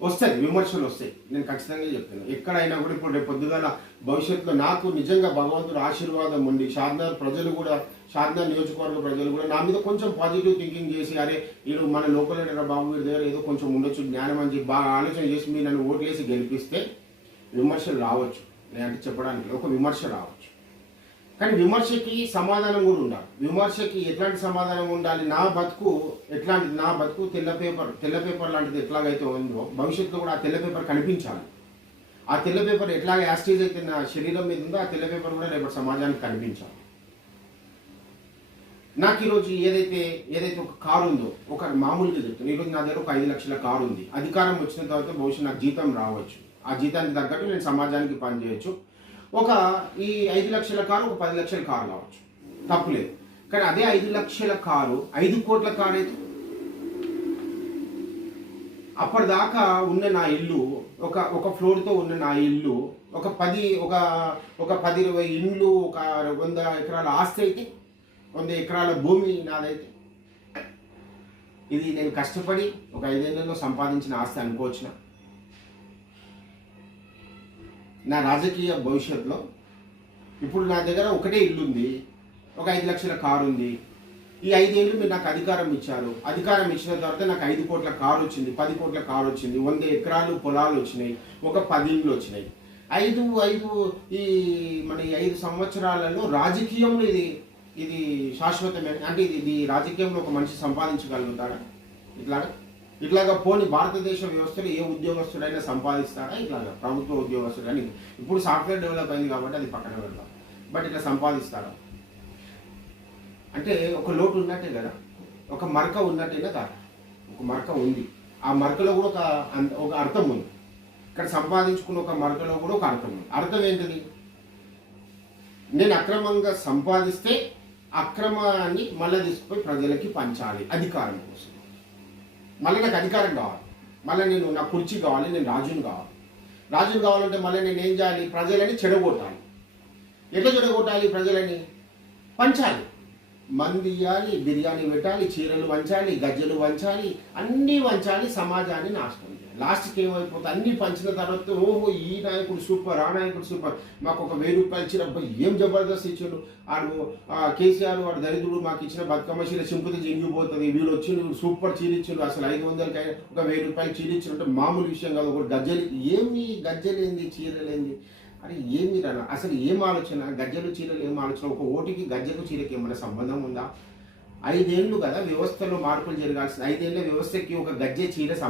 వస్తాయి విమర్శలు వస్తాయి. నేను ఖచ్చితంగా చెప్తాను ఎక్కడైనా కూడా ఇప్పుడు రేపు పొద్దుగాల భవిష్యత్తులో నాకు నిజంగా భగవంతుడు ఆశీర్వాదం ఉండి షాద్నగర్ ప్రజలు కూడా షాద్నగర్ నియోజకవర్గ ప్రజలు కూడా నా మీద కొంచెం పాజిటివ్ థింకింగ్ చేసి అరే వీడు మన లోకల్ బాబు గారి దగ్గర ఏదో కొంచెం ఉండొచ్చు జ్ఞానం అని చెప్పి బాగా ఆలోచన చేసి మీరు నన్ను ఓట్లేసి గెలిపిస్తే విమర్శలు రావచ్చు. నేను అంటే చెప్పడానికి ఒక విమర్శ రావచ్చు. కానీ విమర్శకి సమాధానం కూడా ఉండాలి. విమర్శకి ఎట్లాంటి సమాధానం ఉండాలి? నా బతుకు ఎట్లాంటి నా బతుకు తెల్ల పేపర్ తెల్ల పేపర్ లాంటిది ఎట్లాగైతే ఉందో భవిష్యత్తులో కూడా ఆ తెల్ల పేపర్ కనిపించాలి. ఆ తెల్ల పేపర్ ఎట్లాగ యాస్టేజ్ అయితే నా శరీరం మీద ఉందో ఆ తెల్ల పేపర్ కూడా రేపటి సమాజానికి కనిపించాలి. నాకు ఈరోజు ఏదైతే ఏదైతే ఒక కారు ఉందో ఒక మామూలుగా చెప్తాను ఈరోజు నా దగ్గర ఒక ఐదు లక్షల కారు ఉంది. అధికారం వచ్చిన తర్వాత బహుశా నాకు జీతం రావచ్చు. ఆ జీతానికి తగ్గట్టు నేను సమాజానికి పనిచేయచ్చు. ఒక ఈ ఐదు లక్షల కారు ఒక పది లక్షల కారు కావచ్చు. తప్పులేదు కానీ అదే ఐదు లక్షల కారు ఐదు కోట్ల కారు అయితే అప్పటిదాకా ఉన్న నా ఇల్లు ఒక ఒక ఫ్లోర్తో ఉన్న నా ఇల్లు ఒక పది ఒక ఒక పది ఇరవై ఇండ్లు ఒక వంద ఎకరాల ఆస్తి అయితే వంద ఎకరాల భూమి నాదైతే ఇది నేను కష్టపడి ఒక ఐదేళ్ళలో సంపాదించిన ఆస్తి అనుకోవచ్చునా? నా రాజకీయ భవిష్యత్తులో ఇప్పుడు నా దగ్గర ఒకటే ఇల్లు ఉంది ఒక ఐదు లక్షల కారు ఉంది ఈ ఐదేళ్ళు మీరు నాకు అధికారం ఇచ్చారు. అధికారం ఇచ్చిన తర్వాత నాకు ఐదు కోట్ల కారు వచ్చింది పది కోట్ల కారు వచ్చింది వంద ఎకరాలు పొలాలు వచ్చినాయి ఒక పది ఇండ్లు వచ్చినాయి. ఐదు ఐదు ఈ మన ఐదు సంవత్సరాలలో రాజకీయంలో ఇది ఇది శాశ్వతమే అంటే ఇది ఇది రాజకీయంలో ఒక మనిషి సంపాదించగలుగుతాడా? ఇట్లాగా? ఇట్లాగా పోని భారతదేశ వ్యవస్థలో ఏ ఉద్యోగస్తుడైనా సంపాదిస్తాడా? ఇట్లాగా ప్రభుత్వ ఉద్యోగస్తుడు అని ఇప్పుడు సాఫ్ట్వేర్ డెవలప్ అయింది కాబట్టి అది పక్కన పెడతాం బట్ ఇట్లా సంపాదిస్తాడా? అంటే ఒక లోటు ఉన్నట్టే కదా. ఒక మరక ఉన్నట్టే కదా ఒక మరక ఉంది. ఆ మరకలో కూడా ఒక ఒక అర్థం ఉంది. ఇక్కడ సంపాదించుకున్న ఒక మరకలో కూడా ఒక అర్థం ఉంది. అర్థం ఏంటిది? నేను అక్రమంగా సంపాదిస్తే అక్రమాన్ని మళ్ళీ తీసుకుపోయి ప్రజలకి పంచాలి. అధికారం కోసం. మళ్ళీ నాకు అధికారం కావాలి. మళ్ళీ నేను నా కుర్చీ కావాలి నేను రాజుని కావాలి. రాజుని కావాలంటే మళ్ళీ నేను ఏం చేయాలి? ప్రజలని చెడగొట్టాలి. ఎట్లా చెడగొట్టాలి ప్రజలని? పంచాలి. మంది ఇవ్వాలి బిర్యానీ పెట్టాలి చీరలు వంచాలి గజ్జలు వంచాలి అన్నీ వంచాలి సమాజాన్ని నాశనం లాస్ట్కి ఏమైపోతుంది? అన్ని పంచిన తర్వాత ఓహో ఈ నాయకుడు సూపర్ ఆ నాయకుడు సూపర్. మాకు ఒక వెయ్యి రూపాయలు ఇచ్చిన ఏం జబర్దస్త్ ఇచ్చాడు? ఆడు ఆ, కేసీఆర్ వాడు దరిద్రుడు మాకు ఇచ్చిన బతుకమ్మ చీర చింపుతే జింగిపోతుంది. వీడు వచ్చి సూపర్ చీర అసలు ఐదు వందలకి ఒక వెయ్యి రూపాయలు చీర అంటే మామూలు విషయం కాదు. ఒక గజ్జలు ఏమి గజ్జలేంది చీరలేంది? అరే ఏమి రా అసలు ఏం ఆలోచన? గజ్జలు చీరలు ఏం ఆలోచన? ఒక ఓటికి గజ్జలు చీరకి ఏమైనా సంబంధం ఉందా? ఐదేళ్ళు కదా వ్యవస్థలో మార్పులు జరగాల్సింది. ఐదేళ్ళ వ్యవస్థకి ఒక గజ్జె చీర